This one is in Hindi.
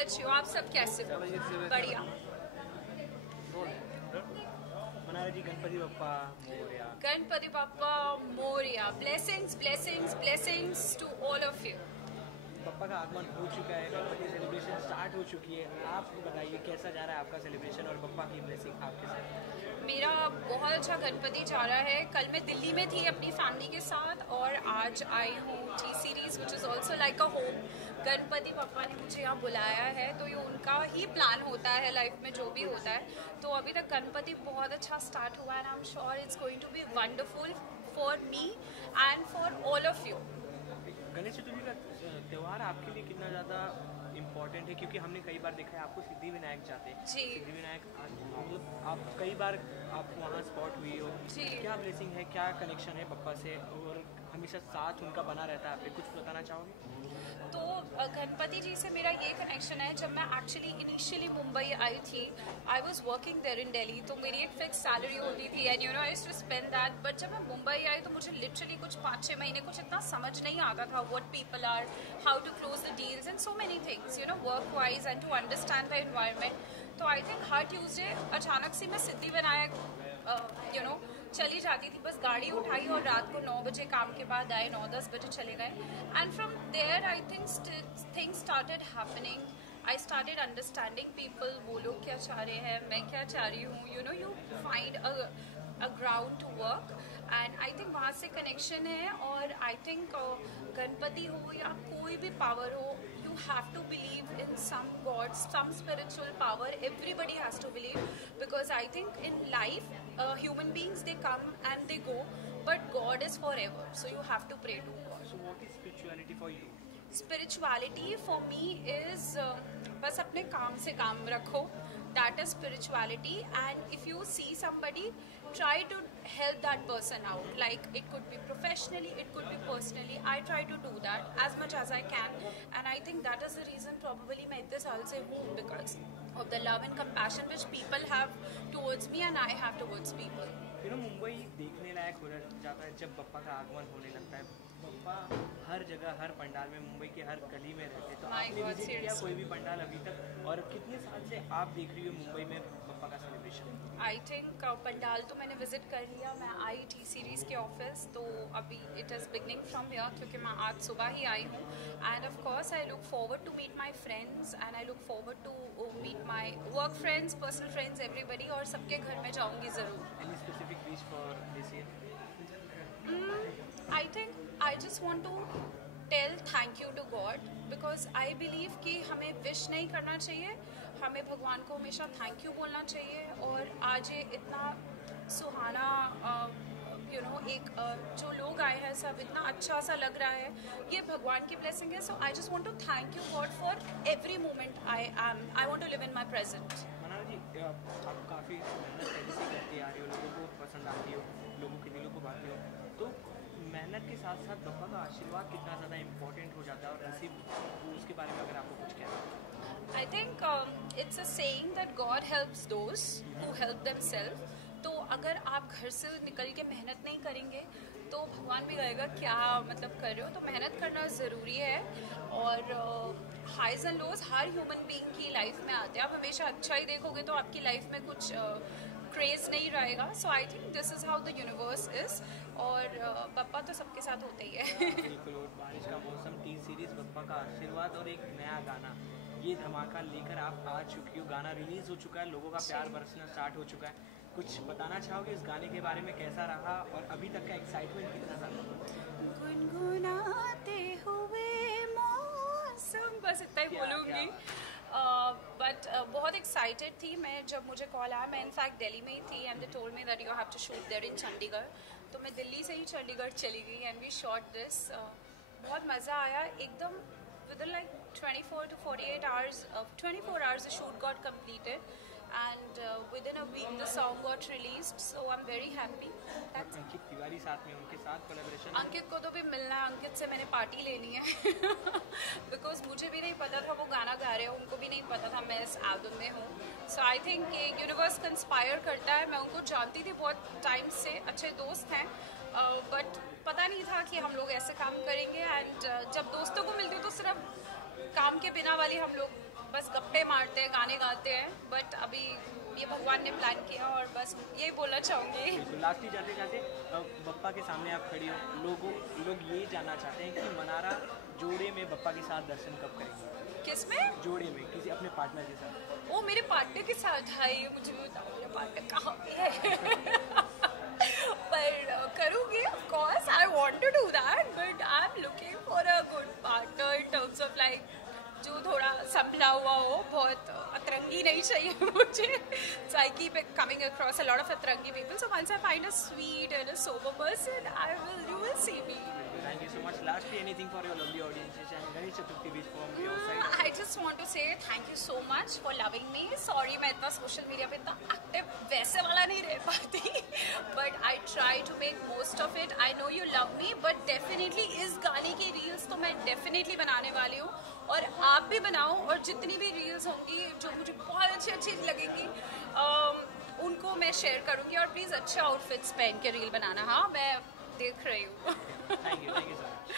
अच्छी हो। आप सब कैसे हो? बढ़िया। मनाया जी Ganpati Bappa Morya. Ganpati Bappa Morya. Blessings blessings blessings to all of you. पप्पा का आगमन हो चुका है, गणपति सेलिब्रेशन स्टार्ट हो चुकी है। आप बताइए कैसा जा रहा है आपका सेलिब्रेशन और पप्पा की ब्लेसिंग आपके साथ? मेरा बहुत अच्छा गणपति जा रहा है। कल मैं दिल्ली में थी अपनी फैमिली के साथ और आज आई हूँ T series which is also like a home. Ganpati पापा ने मुझे यहाँ बुलाया है तो ये उनका ही प्लान होता है लाइफ में जो भी होता है। तो अभी तक गणपति बहुत अच्छा स्टार्ट हुआ है। I am sure it's going to be wonderful for me and for all of you. Ganesh Chaturthi का त्यौहार आपके लिए कितना ज़्यादा इम्पोर्टेंट है? क्योंकि हमने कई बार देखा है आपको सिद्धि विनायक जाते हैं। जी। सिद्धि विनायक मतलब आप कई बार आप वहाँ स्पॉट हुई हो। जी। क्या ब्लेसिंग है, क्या कनेक्शन है पप्पा से और हमेशा साथ उनका बना रहता है? आप कुछ बताना चाहोगे? तो गणपति जी से मेरा ये कनेक्शन है। जब मैं एक्चुअली इनिशियली मुंबई आई थी, I was working there in Delhi, तो मेरी एक फिक्स सैलरी होती थी and you know I used to spend that. But जब मैं मुंबई आई तो मुझे लिटरली कुछ 5-6 महीने कुछ इतना समझ नहीं आता था what people are, how to close the deals and so many things you know work wise and to understand the environment. तो आई थिंक हर ट्यूजडे अचानक से मैं सिद्धि विनायक यू नो चली जाती थी। बस गाड़ी उठाई और रात को 9 बजे काम के बाद आए, 9-10 बजे चले गए। And from there I think things started happening. I started understanding people, वो लोग क्या चाह रहे हैं, मैं क्या चाह रही हूँ। You know you find a ground to work and I think वहाँ से कनेक्शन है। और आई थिंक गणपति हो या कोई भी पावर हो, you have to believe in some God, some spiritual power. Everybody has to believe, because I think in life human beings they come and they go, but God is forever, so you have to pray to God. So what is spirituality for you? Spirituality for me is बस अपने काम से काम रखो. That is spirituality. And if you see somebody, try to help that person out. Like it could be professionally, it could be personally. I try to do that as much as I can. And I think that is the reason probably मैं इतने साल से हूँ, because of the love and compassion which people have towards me and I have towards people. You know, Mumbai देखने लायक हो जाता है जब बप्पा का आगमन होने लगता है। बप्पा हर जगह, हर पंडाल में, मुंबई के हर गली में रहते। तो आपने विजिट किया कोई भी पंडाल अभी तक? और कितने साल से आप देख रही हो मुंबई में बप्पा का सेलिब्रेशन? आई थिंक पंडाल तो मैंने विजिट कर लिया। मैं आई टी सीरीज़ के ऑफिस, तो अभी it is beginning from here क्योंकि मैं आज सुबह ही आई हूँ। And of course I look forward to meet my friends and I look forward to meet my work friends, personal friends, everybody. और सबके घर में जाऊँगी ज़रूर। Any specific wish for this year? I think I just want to tell thank you to God, because I believe कि हमें विश नहीं करना चाहिए, हमें भगवान को हमेशा थैंक यू बोलना चाहिए। और आज ये इतना सुहाना यू नो एक जो लोग आए हैं सब इतना अच्छा सा लग रहा है, ये भगवान की ब्लेसिंग है। So I just want to thank you God for every moment I want to live in my present. Manara ji, आप काफ़ी मेहनत पहले से करती आ रही हो, लोगों को पसंद आती हो, लोगों के दिलों को बांटती हो, तो मेहनत के साथ साथ बप्पा का आशीर्वाद कितना ज़्यादा इम्पोर्टेंट हो जाता है और नसीब, उसके बारे में अगर आपको कुछ कहना है? I think it's a saying that God helps those who help themselves. तो अगर आप घर से निकल के मेहनत नहीं करेंगे तो भगवान भी कहेगा क्या मतलब कर रहे हो। तो मेहनत करना ज़रूरी है। और हाइज एंड लोज हर ह्यूमन बीइंग की लाइफ में आते हैं। आप हमेशा अच्छा ही देखोगे तो आपकी लाइफ में कुछ क्रेज नहीं रहेगा। So I think this is how the universe is. और पप्पा तो सबके साथ होते ही है। बिल्कुल। और बारिश का मौसम, टी सीरीज़, बप्पा का आशीर्वाद और एक नया गाना, ये धमाका लेकर आप आ चुकी हो। गाना रिलीज़ हो चुका है, लोगों का प्यार बरसना स्टार्ट हो चुका है। कुछ बताना चाहोगे इस गाने के बारे में, कैसा रहा और अभी तक का एक्साइटमेंट कितना ज़्यादा? गुनगुनाते हुए मौसम, बस इतना ही बोलूँगी। बट बहुत एक्साइटेड थी मैं जब मुझे कॉल आया। मैं इनफैक्ट दिल्ली में ही थी and they told me that you have to shoot there in Chandigarh. तो मैं दिल्ली से ही चंडीगढ़ चली गई एंड वी शॉट दिस। बहुत मज़ा आया एकदम। within like 24 to 48 hours, 24 hours the shoot got completed, and within a week the song got released, so I'm very happy. That's Ankit Tiwari साथ में, उनके साथ कोलैबोरेशन। अंकित को तो भी मिलना है, अंकित से मैंने पार्टी लेनी है बिकॉज मुझे भी नहीं पता था वो गाना गा रहे हो, उनको भी नहीं पता था मैं इस एल्बम में हूँ। सो आई थिंक ये यूनिवर्स कंस्पायर करता है। मैं उनको जानती थी बहुत टाइम से, अच्छे दोस्त हैं, बट पता नहीं था कि हम लोग ऐसे काम करेंगे। एंड जब दोस्तों को मिलते तो सिर्फ काम के बिना वाली हम लोग बस गप्पे मारते हैं, गाने गाते हैं, बट अभी ये भगवान ने प्लान किया और बस यही बोलना चाहूँगी। लास्ट ही जाते जाते बप्पा के सामने आप खड़ी हो, लोग ये जानना चाहते हैं कि मनारा जोड़े में बप्पा के साथ दर्शन कब करेंगे? किस में? जोड़े में किसी अपने पार्टनर के साथ। वो मेरे पार्टनर के साथ है, ये मुझे भी बताओ मेरा पार्टनर कहाँ पे है। पर करूँगी, of course I want to do that, but I am looking for a good partner in terms of like जो थोड़ा संभला हुआ हो, बहुत अतरंगी नहीं चाहिए मुझे। So I keep coming across a lot of अतरंगी people. So once I find a sweet and a sober person, you will see me. Thank you so much. Lastly, anything for your lovely audiences and Ganesh Chaturthi wish from your side? I just want to say thank you so much for loving me. Sorry मैं इतना सोशल मीडिया पे इतना एक्टिव वैसे वाला नहीं रह पाती, but I try to make most of it. I know you love me, but definitely इस गाने की रील्स तो मैं definitely बनाने वाली हूँ और आप भी बनाओ, और जितनी भी रील्स होंगी जो मुझे बहुत अच्छी लगेंगी उनको मैं शेयर करूँगी, और प्लीज़ अच्छे आउटफिट्स पहन के रील बनाना। हाँ, मैं देख रही हूँ। Thank you so much.